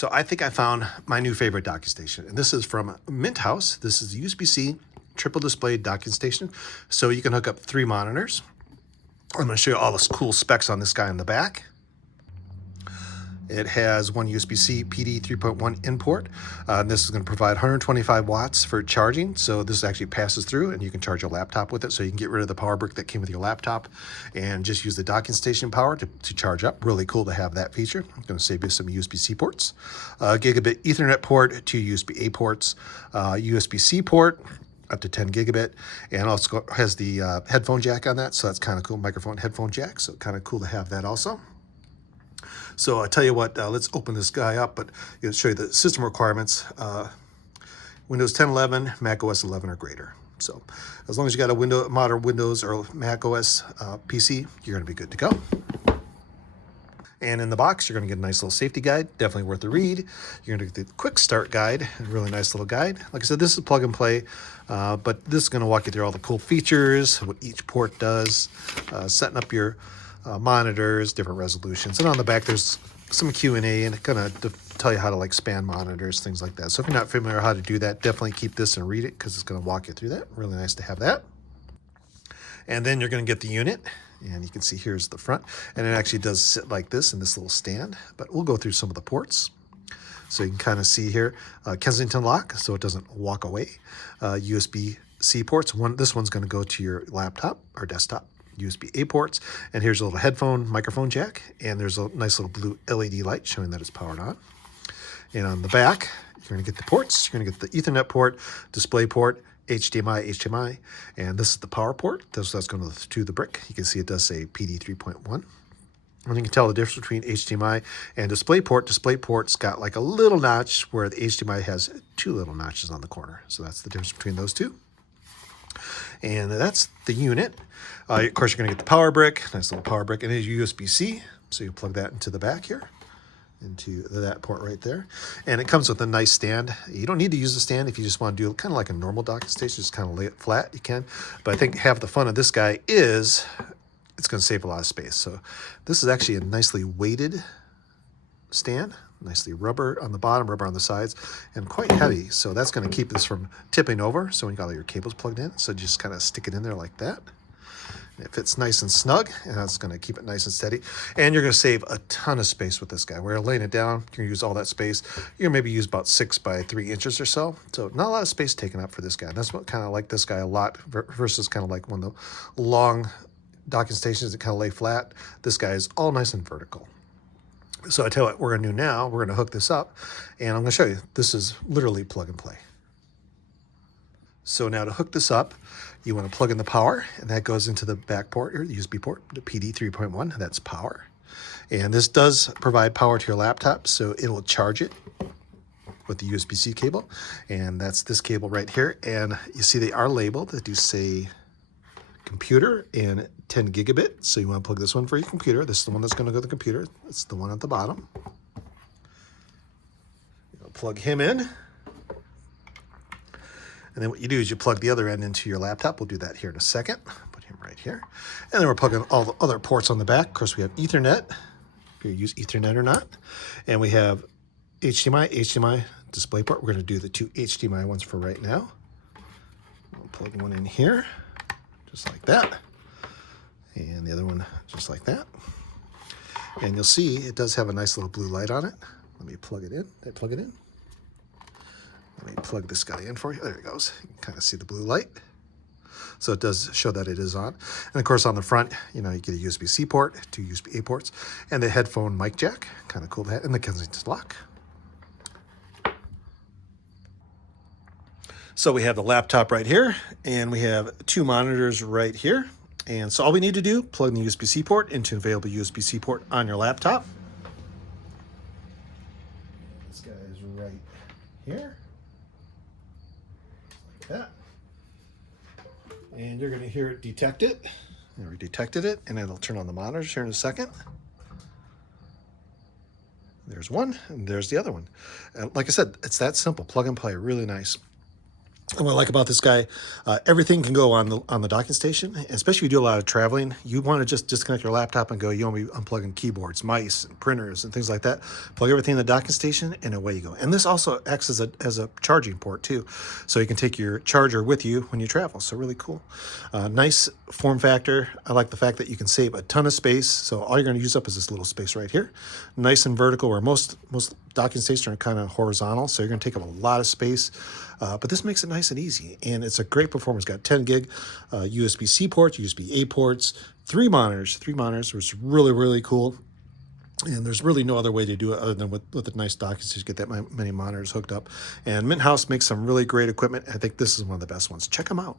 So I think I found my new favorite docking station, and this is from Minthouz. This is a USB-C triple display docking station. So you can hook up 3 monitors. I'm going to show you all the cool specs on this guy in the back. It has one USB-C PD 3.1 in port. This is going to provide 125 watts for charging. So this actually passes through and you can charge your laptop with it. So you can get rid of the power brick that came with your laptop and just use the docking station power to charge up. Really cool to have that feature. It's going to save you some USB-C ports. Gigabit Ethernet port, 2 USB-A ports, USB-C port, up to 10 gigabit, and also has the headphone jack on that. So that's kind of cool, microphone headphone jack. So kind of cool to have that also. So I tell you what, let's open this guy up, but I'll show you the system requirements. Windows 10, 11, Mac OS 11 or greater. So as long as you got a modern Windows or Mac OS PC, you're going to be good to go. And in the box, you're going to get a nice little safety guide, definitely worth the read. You're going to get the quick start guide, a really nice little guide. Like I said, this is plug and play, but this is going to walk you through all the cool features, what each port does, setting up your monitors, different resolutions. And on the back, there's some Q&A and going to tell you how to like span monitors, things like that. So if you're not familiar how to do that, definitely keep this and read it because it's going to walk you through that. Really nice to have that. And then you're going to get the unit. And you can see here's the front. And it actually does sit like this in this little stand. But we'll go through some of the ports. So you can kind of see here, Kensington lock, so it doesn't walk away. USB-C ports. This one's going to go to your laptop or desktop. USB-A ports, and here's a little headphone microphone jack, and there's a nice little blue LED light showing that it's powered on. And on the back, you're going to get the ports. You're going to get the Ethernet port, display port, HDMI, and this is the power port. That's going to the brick. You can see it does say PD 3.1. And you can tell the difference between HDMI and display port. Display port's got like a little notch where the HDMI has 2 little notches on the corner. So that's the difference between those two. And that's the unit. Of course, you're going to get the power brick, nice little power brick, and it's USB-C. So you plug that into the back here, into that port right there. And it comes with a nice stand. You don't need to use the stand if you just want to do kind of like a normal docking station, just kind of lay it flat, you can. But I think half the fun of this guy is it's going to save a lot of space. So this is actually a nicely weighted stand. Nicely rubber on the bottom, rubber on the sides, and quite heavy. So that's going to keep this from tipping over. So when you got all your cables plugged in, so just kind of stick it in there like that. It fits nice and snug, and that's going to keep it nice and steady. And you're going to save a ton of space with this guy. We're laying it down. You're going to use all that space. You're going to maybe use about 6 by 3 inches or so. So not a lot of space taken up for this guy. And that's what kind of like this guy a lot versus kind of like one of the long docking stations that kind of lay flat. This guy is all nice and vertical. So I tell you what we're going to do now. We're going to hook this up, and I'm going to show you. This is literally plug and play. So now to hook this up, you want to plug in the power, and that goes into the back port, or the USB port, the PD 3.1. That's power. And this does provide power to your laptop, so it will charge it with the USB-C cable. And that's this cable right here. And you see they are labeled. They do say computer and 10 gigabit. So you want to plug this one for your computer. This is the one that's going to go to the computer. It's the one at the bottom. You'll plug him in. And then what you do is you plug the other end into your laptop. We'll do that here in a second. Put him right here. And then we're plugging all the other ports on the back. Of course, we have Ethernet. If you use Ethernet or not. And we have HDMI, display port. We're going to do the 2 HDMI ones for right now. We'll plug one in here, just like that. And the other one just like that. And you'll see it does have a nice little blue light on it. Let me plug it in. Did I plug it in? Let me plug this guy in for you. There it goes. You can kind of see the blue light. So it does show that it is on. And of course on the front, you get a USB-C port, 2 USB-A ports, and the headphone mic jack. Kind of cool to have. And the Kensington lock. So we have the laptop right here, and we have 2 monitors right here. And so all we need to do, plug the USB-C port into an available USB-C port on your laptop. This guy is right here. Like that. And you're going to hear it detect it. And we detected it, and it'll turn on the monitors here in a second. There's one, and there's the other one. Like I said, it's that simple. Plug and play, really nice. And what I like about this guy, everything can go on the docking station, especially if you do a lot of traveling. You want to just disconnect your laptop and go. You want to be unplugging keyboards, mice, and printers, and things like that. Plug everything in the docking station, and away you go. And this also acts as a charging port too, so you can take your charger with you when you travel. So really cool. Nice form factor. I like the fact that you can save a ton of space. So all you're going to use up is this little space right here. Nice and vertical, where most docking stations are kind of horizontal, so you're going to take up a lot of space. But this makes it nice and easy, and it's a great performance. Got 10 gig USB-C ports, USB-A ports, three monitors, which is really, really cool. And there's really no other way to do it other than with a nice docking station, get that many monitors hooked up. And Minthouz makes some really great equipment. I think this is one of the best ones. Check them out.